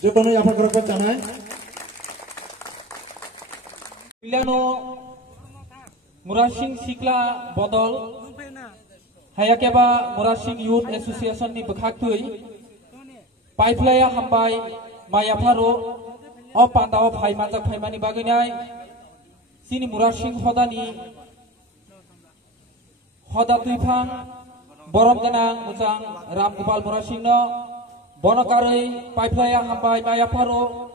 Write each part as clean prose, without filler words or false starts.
Jodohnya apa kerja canai? Piliano Murashing Sikla Bodol Hayakeba Murashing Youth Association di Bekhaktui Paiplaya Hambai Mayaparo O Pandaw Pai Manjak Paimani Baginai Sini Murashing Hodani Hoda Tuipang Borom Ganang Mujang Ram Gopal Murashing no Bonokari Paiplaya Hambai Mayaparo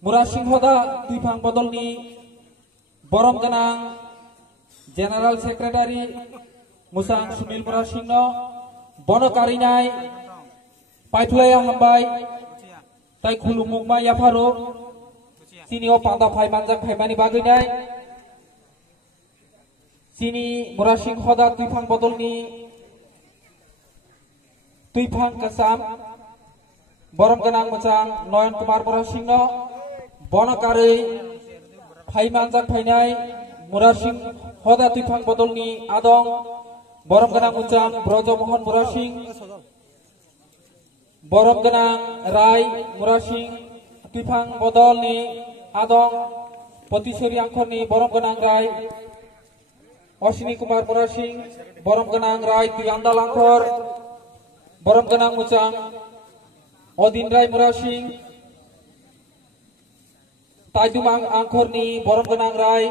Murashing Hoda Tuipang Bodol ni Borom Ganang General Secretary Musang Sunil Murashing no Bonokari nai Paiplaya Hambai Tai Khulumuk Mayaparo Sini O Pandaw Pai Manjak Paimani Baginai Sini Murashing Hoda Tuipang Bodol ni Tuipang Kasam Borom Ganang Mujang Noyon Kumar Murashing no Bonokari Pai Manjak Painai Murashing Hoda Tuipang Bodol ni Adong Borom Ganang Mujang Brojo Mohon Murashing Borom Ganang Rai Murashing Tuipang Bodol ni Adong Potisori Angkor ni Borom Ganang Rai Osini Kumar Murashing Borom Ganang Rai Tuyandal Angkor Borom Ganang Mujang Odin Rai Murashing Tajdumang Angkor ni Borom Ganang Rai